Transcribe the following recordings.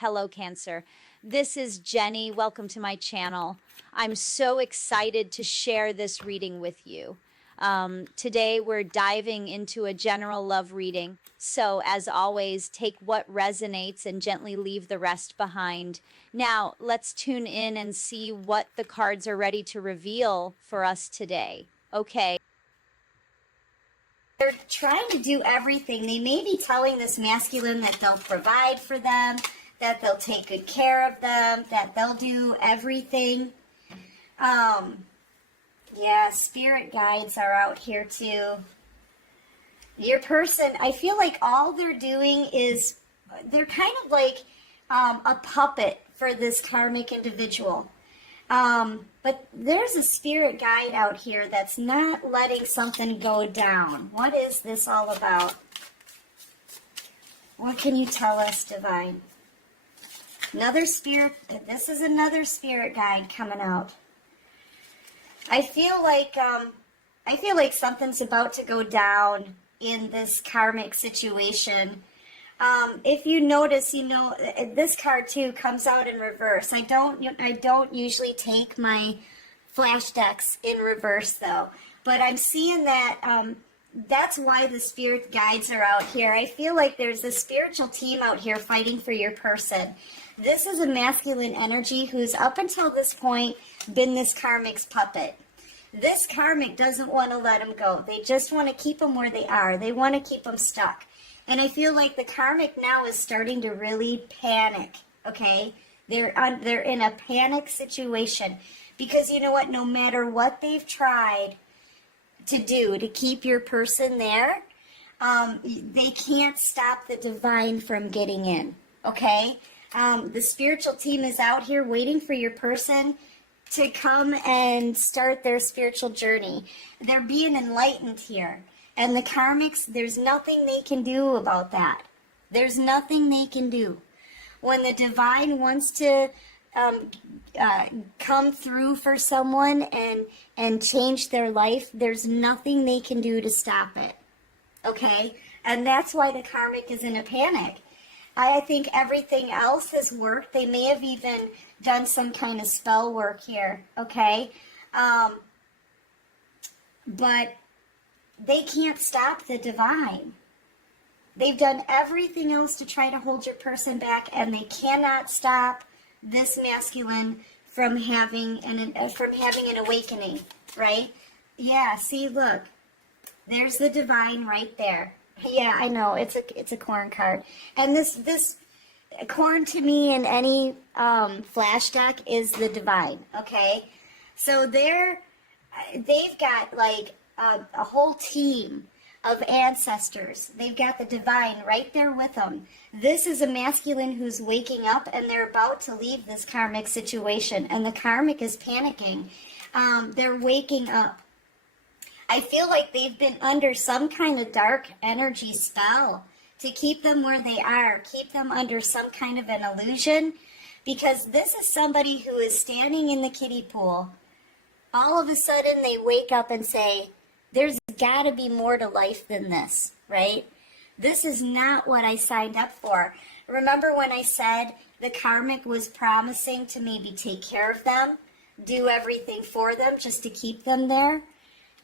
Hello, Cancer. This is Jenny. Welcome to my channel. I'm so excited to share this reading with you. Today, we're diving into a general love reading. So, as always, take what resonates and gently leave the rest behind. Now, let's tune in and see what the cards are ready to reveal for us today. Okay. They're trying to do everything. They may be telling this masculine that they'll provide for them, that they'll take good care of them, that they'll do everything. Yeah, spirit guides are out here too. Your person, I feel like all they're doing is, they're kind of like a puppet for this karmic individual. But there's a spirit guide out here that's not letting something go down. What is this all about? What can you tell us, Divine? Another spirit, this is another spirit guide coming out. I feel like something's about to go down in this karmic situation. If you notice, you know, this card too comes out in reverse. I don't usually take my flash decks in reverse though, but I'm seeing that that's why the spirit guides are out here. I feel like there's a spiritual team out here fighting for your person. This is a masculine energy who's up until this point been this karmic's puppet. This karmic doesn't want to let them go. They just want to keep them where they are. They want to keep them stuck. And I feel like the karmic now is starting to really panic, okay? They're in a panic situation. Because you know what? No matter what they've tried to do to keep your person there, they can't stop the divine from getting in, okay? The spiritual team is out here waiting for your person to come and start their spiritual journey. They're being enlightened here. And the karmics, there's nothing they can do about that. There's nothing they can do. When the divine wants to come through for someone and change their life, there's nothing they can do to stop it. Okay? And that's why the karmic is in a panic. I think everything else has worked. They may have even done some kind of spell work here. Okay? But they can't stop the divine. They've done everything else to try to hold your person back, and they cannot stop this masculine from having an awakening, right? Yeah, see, look. There's the divine right there. Yeah, I know, it's a corn card. And this corn to me in any flash deck is the divine, okay? So they've got like a whole team of ancestors. They've got the divine right there with them. This is a masculine who's waking up, and they're about to leave this karmic situation, and the karmic is panicking. They're waking up. I feel like they've been under some kind of dark energy spell to keep them where they are, keep them under some kind of an illusion, because this is somebody who is standing in the kiddie pool. All of a sudden they wake up and say, there's got to be more to life than this, right? This is not what I signed up for. Remember when I said the karmic was promising to maybe take care of them, do everything for them just to keep them there?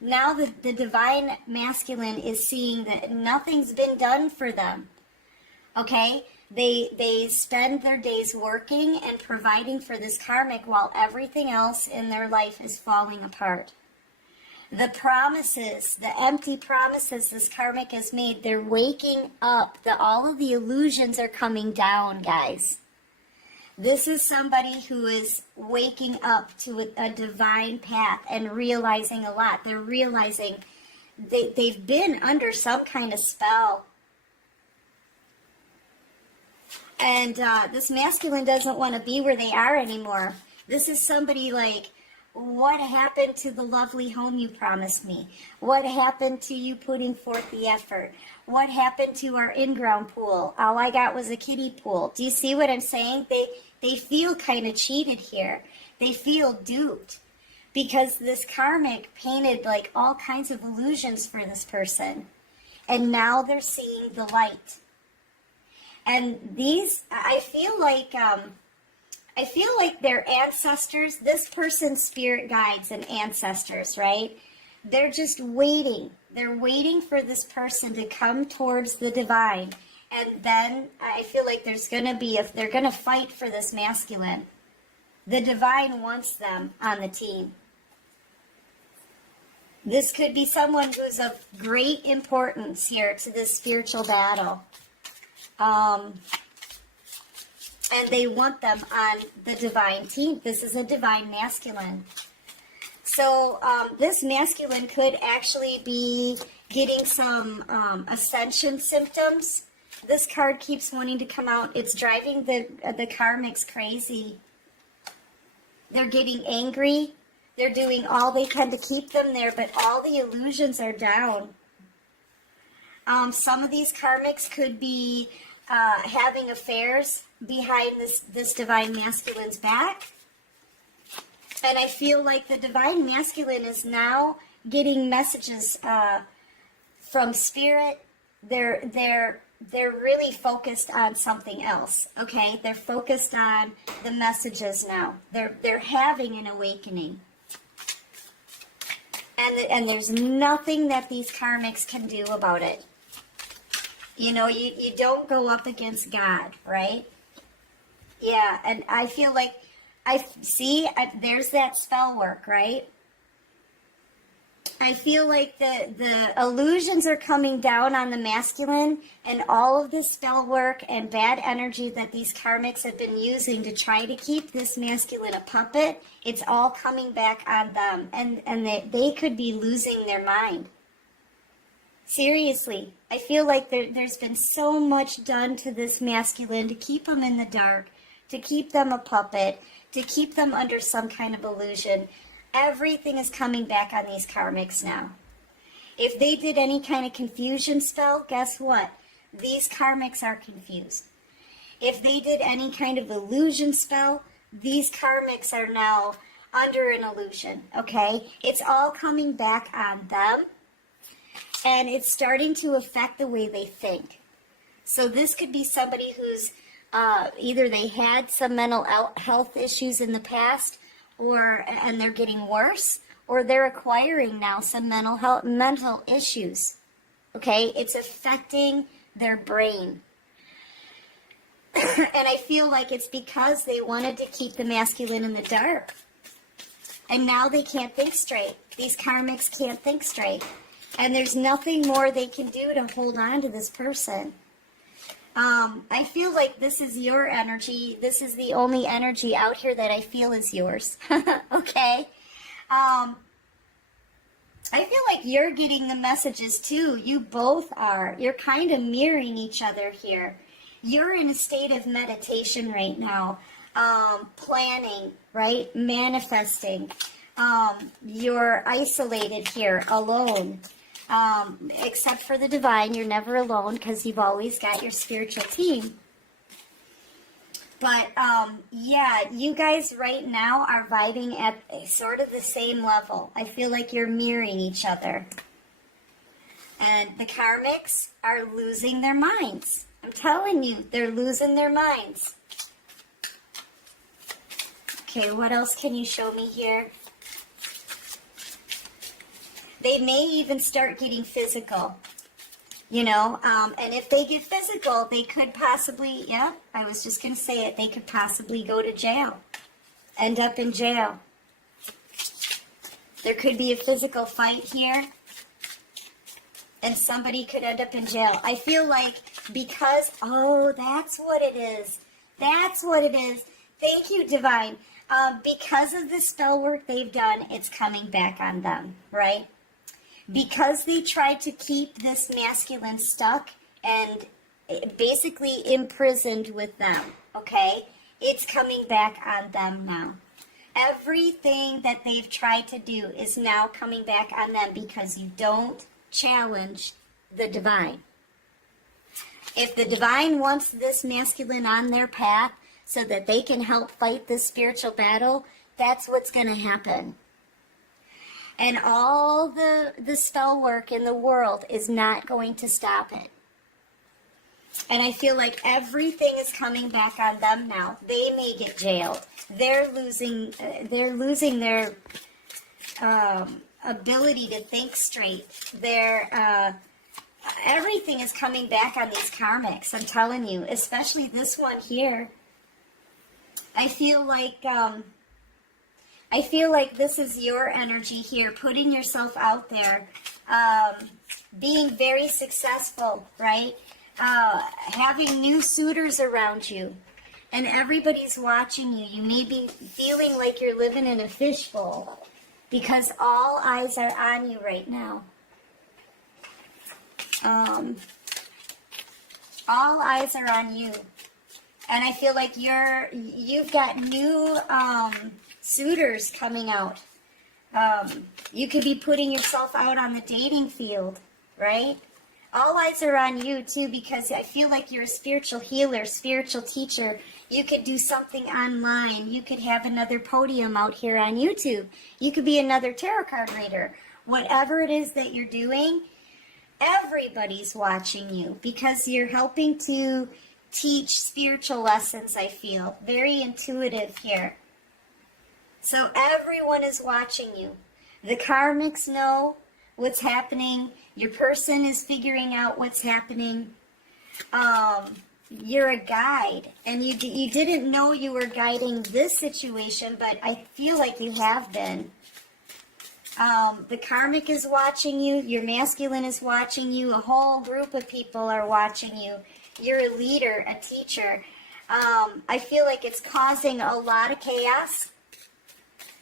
Now the divine masculine is seeing that nothing's been done for them, okay? They spend their days working and providing for this karmic while everything else in their life is falling apart. The promises, the empty promises this karmic has made, they're waking up. All of the illusions are coming down, guys. This is somebody who is waking up to a divine path and realizing a lot. They're realizing they've been under some kind of spell. And this masculine doesn't want to be where they are anymore. This is somebody like, what happened to the lovely home you promised me? What happened to you putting forth the effort? What happened to our in-ground pool? All I got was a kiddie pool. Do you see what I'm saying? They feel kind of cheated here. They feel duped because this karmic painted like all kinds of illusions for this person. And now they're seeing the light. And these, I feel like their ancestors, this person's spirit guides and ancestors, right? They're just waiting. They're waiting for this person to come towards the divine. And then I feel like there's going to be, they're going to fight for this masculine. The divine wants them on the team. This could be someone who's of great importance here to this spiritual battle. And they want them on the divine team. This is a divine masculine. So this masculine could actually be getting some ascension symptoms. This card keeps wanting to come out. It's driving the karmics crazy. They're getting angry. They're doing all they can to keep them there, but all the illusions are down. Some of these karmics could be having affairs behind this divine masculine's back. And I feel like the divine masculine is now getting messages from spirit. They're really focused on something else. Okay, they're focused on the messages now. They're having an awakening. And there's nothing that these karmics can do about it. You know, you don't go up against God, right? Yeah, and I feel like there's that spell work, right? I feel like the illusions are coming down on the masculine, and all of this spell work and bad energy that these karmics have been using to try to keep this masculine a puppet, it's all coming back on them, and they could be losing their mind. Seriously, I feel like there's been so much done to this masculine to keep them in the dark, to keep them a puppet, to keep them under some kind of illusion. Everything is coming back on these karmics now. If they did any kind of confusion spell, guess what? These karmics are confused. If they did any kind of illusion spell, these karmics are now under an illusion, okay? It's all coming back on them, and it's starting to affect the way they think. So this could be somebody who's either they had some mental health issues in the past, and they're getting worse, or they're acquiring now some mental issues. Okay, it's affecting their brain. And I feel like it's because they wanted to keep the masculine in the dark. And now they can't think straight. These karmics can't think straight. And there's nothing more they can do to hold on to this person. I feel like this is your energy. This is the only energy out here that I feel is yours. Okay? I feel like you're getting the messages too. You both are. You're kind of mirroring each other here. You're in a state of meditation right now. Planning, right? Manifesting. You're isolated here, alone. Except for the divine, you're never alone because you've always got your spiritual team. But, yeah, you guys right now are vibing at sort of the same level. I feel like you're mirroring each other. And the karmics are losing their minds. I'm telling you, they're losing their minds. Okay, what else can you show me here? They may even start getting physical, you know, and if they get physical, they could possibly, yeah, I was just going to say it, they could possibly go to jail, end up in jail. There could be a physical fight here, and somebody could end up in jail. I feel like because, oh, that's what it is. That's what it is. Thank you, Divine. Because of the spell work they've done, it's coming back on them, right? Because they tried to keep this masculine stuck and basically imprisoned with them, okay? It's coming back on them now. Everything that they've tried to do is now coming back on them because you don't challenge the divine. If the divine wants this masculine on their path so that they can help fight this spiritual battle, that's what's going to happen. And all the spell work in the world is not going to stop it. And I feel like everything is coming back on them now. They may get jailed. They're losing their ability to think straight. Everything is coming back on these karmics, I'm telling you, especially this one here. I feel like this is your energy here, putting yourself out there, being very successful, right? Having new suitors around you, and everybody's watching you. You may be feeling like you're living in a fishbowl because all eyes are on you right now. All eyes are on you. And I feel like you've got new suitors coming out. You could be putting yourself out on the dating field, right? All eyes are on you too, because I feel like you're a spiritual healer, spiritual teacher. You could do something online. You could have another podium out here on YouTube. You could be another tarot card reader. Whatever it is that you're doing, everybody's watching you because you're helping to teach spiritual lessons, I feel. Very intuitive here. So everyone is watching you. The karmics know what's happening. Your person is figuring out what's happening. You're a guide, and you didn't know you were guiding this situation, but I feel like you have been. The karmic is watching you. Your masculine is watching you. A whole group of people are watching you. You're a leader, a teacher. I feel like it's causing a lot of chaos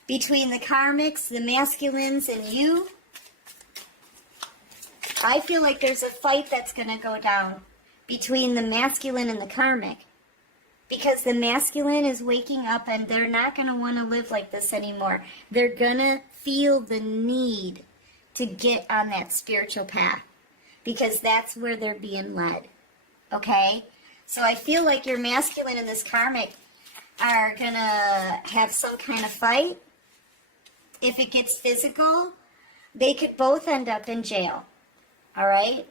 between the karmics, the masculines, and you. I feel like there's a fight that's going to go down between the masculine and the karmic, because the masculine is waking up and they're not going to want to live like this anymore. They're going to feel the need to get on that spiritual path because that's where they're being led. Okay? So I feel like your masculine and this karmic are going to have some kind of fight. If it gets physical, they could both end up in jail. All right?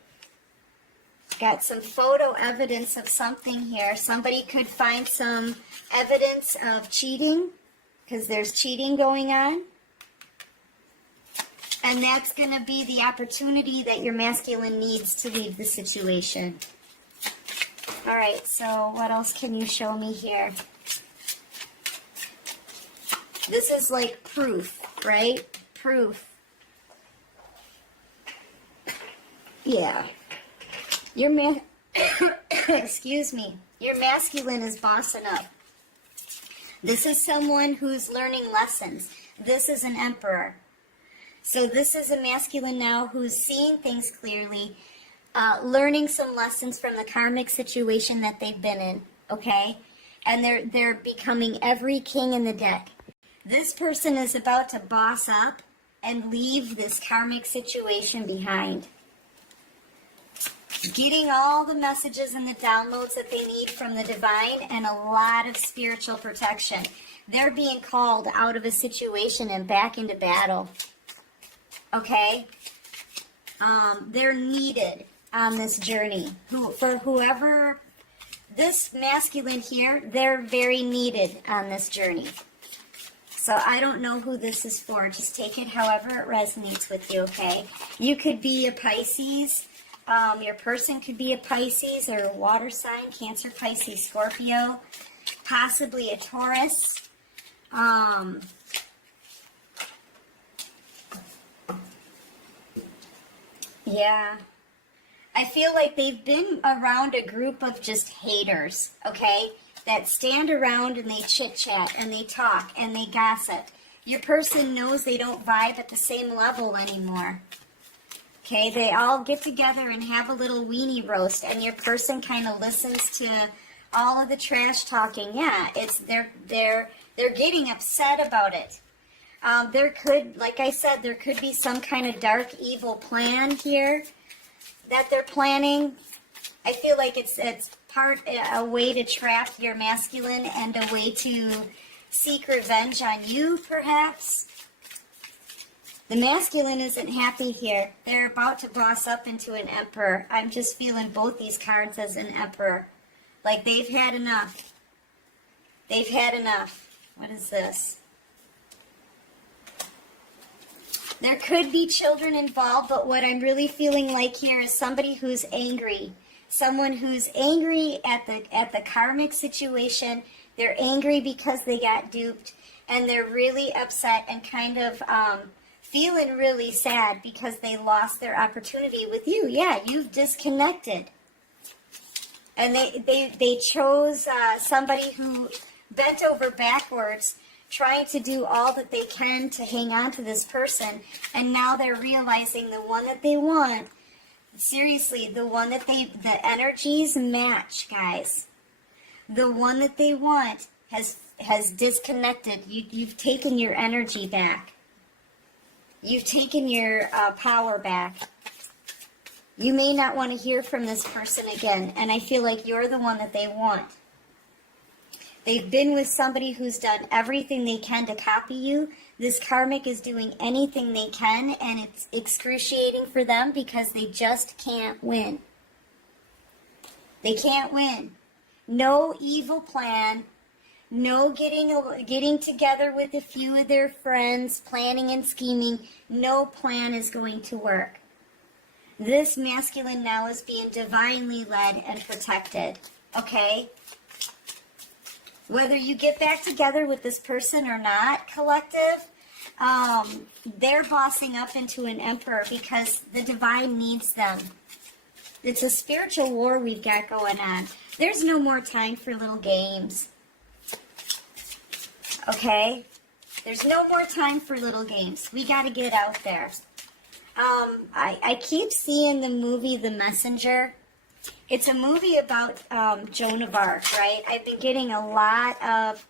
Got some photo evidence of something here. Somebody could find some evidence of cheating because there's cheating going on. And that's going to be the opportunity that your masculine needs to leave the situation. All right, so what else can you show me here? This is like proof, right? Proof. Yeah. Excuse me. Your masculine is bossing up. This is someone who's learning lessons. This is an emperor. So this is a masculine now who's seeing things clearly, learning some lessons from the karmic situation that they've been in, okay? And they're becoming every king in the deck. This person is about to boss up and leave this karmic situation behind. Getting all the messages and the downloads that they need from the divine and a lot of spiritual protection. They're being called out of a situation and back into battle. Okay? They're needed on this journey. For whoever, this masculine here, they're very needed on this journey. So I don't know who this is for. Just take it however it resonates with you, okay? You could be a Pisces. Your person could be a Pisces or a water sign, Cancer, Pisces, Scorpio, possibly a Taurus. Yeah. I feel like they've been around a group of just haters, okay, that stand around and they chit-chat and they talk and they gossip. Your person knows they don't vibe at the same level anymore. Okay, they all get together and have a little weenie roast, and your person kind of listens to all of the trash talking. Yeah, they're getting upset about it. There could, like I said, there could be some kind of dark evil plan here that they're planning. I feel like it's a way to trap your masculine and a way to seek revenge on you, perhaps. The masculine isn't happy here. They're about to boss up into an emperor. I'm just feeling both these cards as an emperor. Like they've had enough. They've had enough. What is this? There could be children involved, but what I'm really feeling like here is somebody who's angry. Someone who's angry at the karmic situation. They're angry because they got duped, and they're really upset and kind of feeling really sad because they lost their opportunity with you. Yeah, you've disconnected. And they chose somebody who bent over backwards, trying to do all that they can to hang on to this person, and now they're realizing the one that they want, seriously, the one that the energies match, guys. The one that they want has disconnected. You've taken your energy back. You've taken your power back. You may not want to hear from this person again, and I feel like you're the one that they want. They've been with somebody who's done everything they can to copy you. This karmic is doing anything they can, and it's excruciating for them because they just can't win. They can't win. No evil plan. No getting together with a few of their friends, planning and scheming. No plan is going to work. This masculine now is being divinely led and protected. Okay? Whether you get back together with this person or not, collective, they're bossing up into an emperor because the divine needs them. It's a spiritual war we've got going on. There's no more time for little games. Okay? There's no more time for little games. We got to get out there. I keep seeing the movie The Messenger. It's a movie about Joan of Arc, right? I've been getting a lot of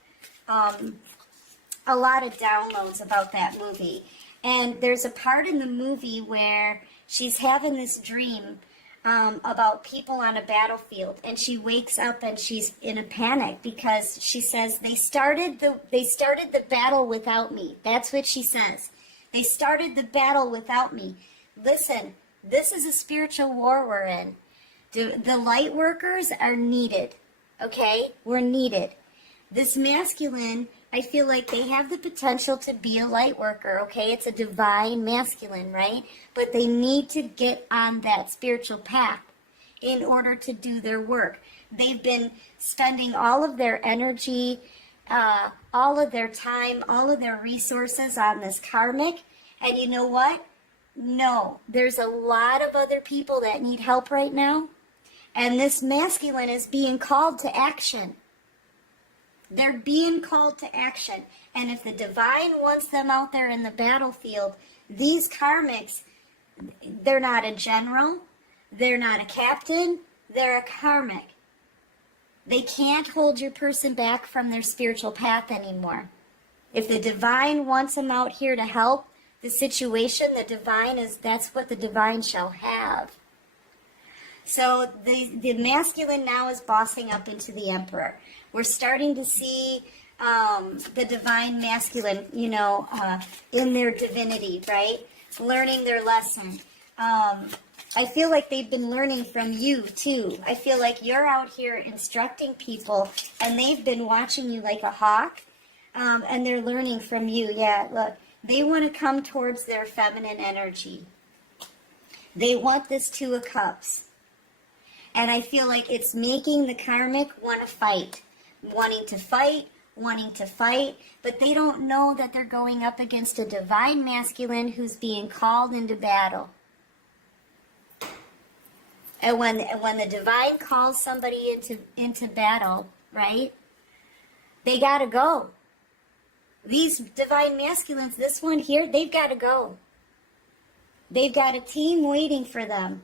downloads about that movie. And there's a part in the movie where she's having this dream about people on a battlefield, and she wakes up and she's in a panic because she says they started the battle without me. That's what she says. They started the battle without me. Listen, this is a spiritual war we're in. The light workers are needed, okay? We're needed. This masculine, I feel like they have the potential to be a light worker, okay? It's a divine masculine, right? But they need to get on that spiritual path in order to do their work. They've been spending all of their energy, all of their time, all of their resources on this karmic. And you know what? No, there's a lot of other people that need help right now. And this masculine is being called to action. They're being called to action. And if the divine wants them out there in the battlefield, these karmics, they're not a general, they're not a captain, they're a karmic. They can't hold your person back from their spiritual path anymore. If the divine wants them out here to help the situation, that's what the divine shall have. So the masculine now is bossing up into the emperor. We're starting to see the divine masculine, in their divinity, right? Learning their lesson. I feel like they've been learning from you, too. I feel like you're out here instructing people, and they've been watching you like a hawk, and they're learning from you. Yeah, look, they want to come towards their feminine energy. They want this Two of Cups. And I feel like it's making the karmic want to fight. Wanting to fight, but they don't know that they're going up against a divine masculine who's being called into battle. And when the divine calls somebody into battle, right, they got to go. These divine masculines, this one here, they've got to go. They've got a team waiting for them.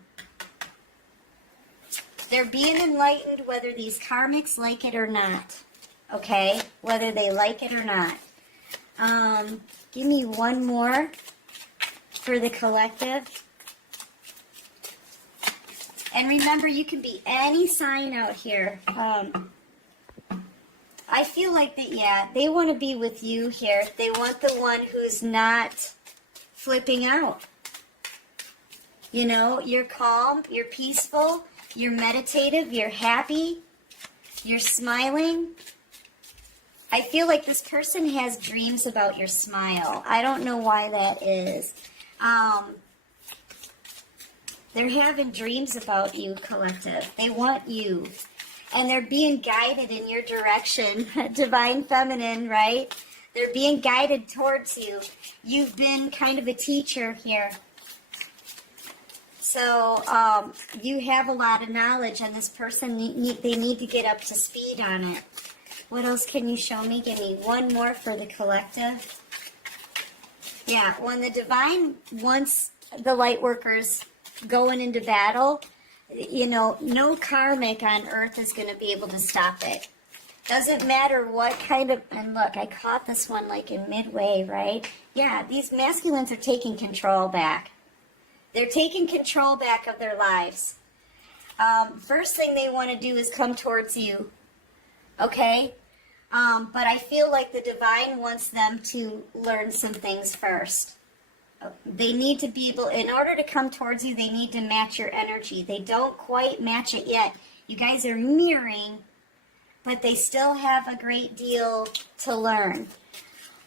They're being enlightened whether these karmics like it or not. Okay? Whether they like it or not. Give me one more for the collective. And remember, you can be any sign out here. I feel like that, yeah, they want to be with you here. They want the one who's not flipping out. You know, you're calm, you're peaceful, you're meditative, you're happy, you're smiling. I feel like this person has dreams about your smile. I don't know why that is. They're having dreams about you, collective. They want you. And they're being guided in your direction. Divine feminine, right? They're being guided towards you. You've been kind of a teacher here. So you have a lot of knowledge, and this person, they need to get up to speed on it. What else can you show me? Give me one more for the collective. Yeah, when the divine wants the light workers going into battle, you know, no karmic on earth is going to be able to stop it. Doesn't matter what kind of, and look, I caught this one like in midway, right? Yeah, these masculines are taking control back. They're taking control back of their lives. First thing they want to do is come towards you, okay? But I feel like the divine wants them to learn some things first. They need to be able, in order to come towards you, they need to match your energy. They don't quite match it yet. You guys are mirroring, but they still have a great deal to learn.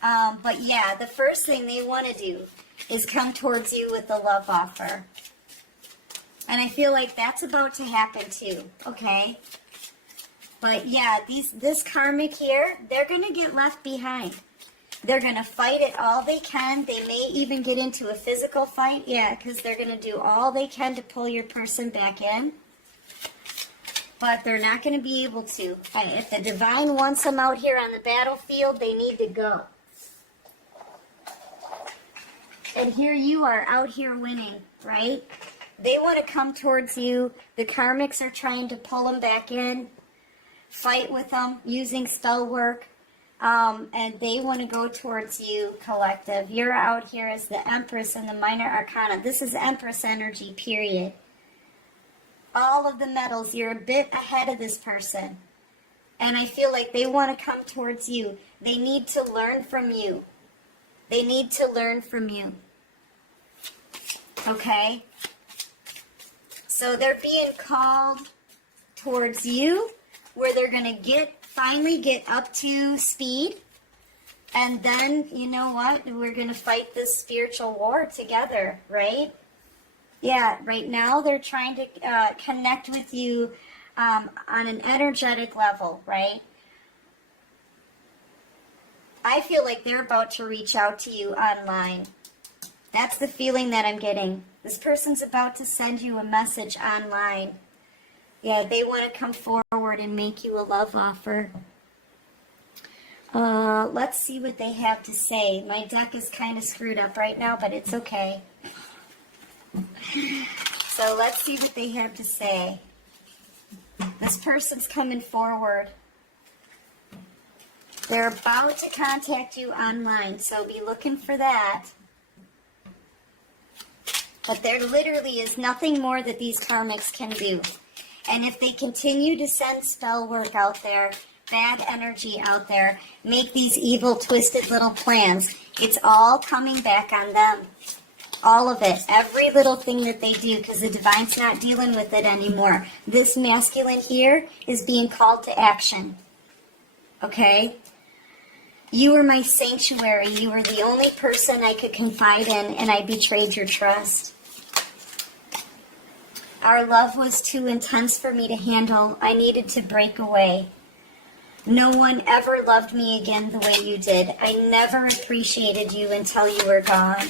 But yeah, the first thing they want to do is come towards you with a love offer. And I feel like that's about to happen too, okay? But yeah, this karmic here, they're going to get left behind. They're going to fight it all they can. They may even get into a physical fight. Yeah, because they're going to do all they can to pull your person back in. But they're not going to be able to. If the divine wants them out here on the battlefield, they need to go. And here you are out here winning, right? They want to come towards you. The karmics are trying to pull them back in. Fight with them using spell work. And they want to go towards you, collective. You're out here as the Empress and the Minor Arcana. This is Empress energy, period. All of the metals, you're a bit ahead of this person. And I feel like they want to come towards you. They need to learn from you. They need to learn from you. Okay? So they're being called towards you, where they're going to finally get up to speed, and then, you know what, we're going to fight this spiritual war together, right? Yeah, right now they're trying to connect with you on an energetic level, right? I feel like they're about to reach out to you online. That's the feeling that I'm getting. This person's about to send you a message online. Yeah, they want to come forward and make you a love offer. Let's see what they have to say. My deck is kind of screwed up right now, but it's okay. So let's see what they have to say. This person's coming forward. They're about to contact you online, so be looking for that. But there literally is nothing more that these karmics can do. And if they continue to send spell work out there, bad energy out there, make these evil, twisted little plans, it's all coming back on them. All of it. Every little thing that they do, because the divine's not dealing with it anymore. This masculine here is being called to action. Okay? You were my sanctuary. You were the only person I could confide in, and I betrayed your trust. Our love was too intense for me to handle. I needed to break away. No one ever loved me again the way you did. I never appreciated you until you were gone.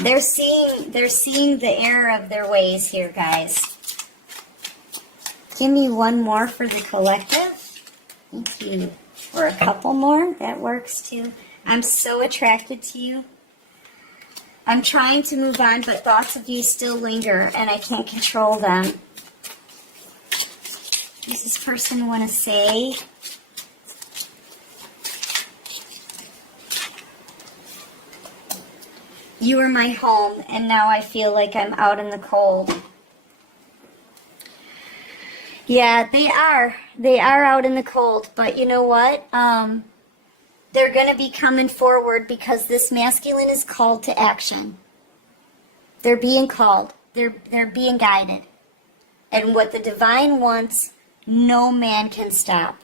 They're seeing the error of their ways here, guys. Give me one more for the collective. Thank you. Or a couple more. That works too. I'm so attracted to you. I'm trying to move on, but thoughts of you still linger, and I can't control them. Does this person want to say? You were my home, and now I feel like I'm out in the cold. Yeah, they are. They are out in the cold, but you know what? They're going to be coming forward because this masculine is called to action. They're being called. They're being guided. And what the divine wants, no man can stop.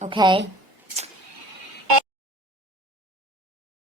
Okay?